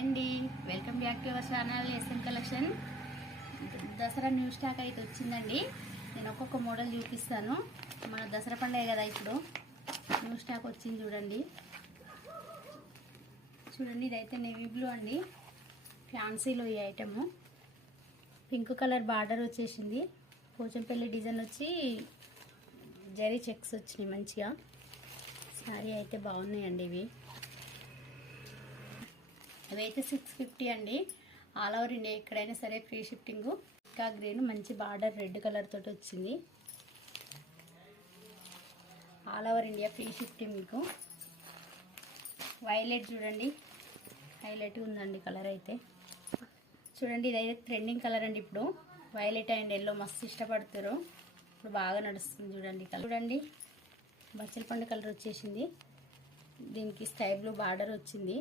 అండి, welcome back to our channel S M collection. Dasara new stock అయితే వచ్చిందండి. నేను ఒక్కొక్క మోడల్ చూపిస్తాను. మన దసరా పండుగ కదా, ఇప్పుడు న్యూ స్టాక్ వచ్చింది. చూడండి ఇదైతే నేవీ బ్లూ అండి. ఫ్యాన్సీలో ఈ ఐటము పింక్ కలర్ బార్డర్ వచ్చేసింది. పోచంపల్లి డిజైన్ వచ్చి జరీ చెక్స్ వచ్చినాయి మంచిగా. సారీ అయితే బాగున్నాయండి. ఇవైతే 650 అండి. ఆల్ ఓవర్ ఇండియా ఎక్కడైనా సరే ఫ్రీ షిఫ్టింగ్. ఇంకా గ్రీన్ మంచి బార్డర్ రెడ్ కలర్ తోటి వచ్చింది. All over India free shifting. మీకు వైలెట్ చూడండి, హైలైట్ ఉందండి కలర్ అయితే. చూడండి ఇదైతే ట్రెండింగ్ కలర్ అండి. ఇప్పుడు వైలెట్ అండ్ ఎల్లో మస్తు ఇష్టపడతారు, ఇప్పుడు బాగా నడుస్తుంది. చూడండి కలర్ చూడండి, బచ్చల పండు కలర్ వచ్చేసింది. దీనికి స్కై బ్లూ బార్డర్ వచ్చింది.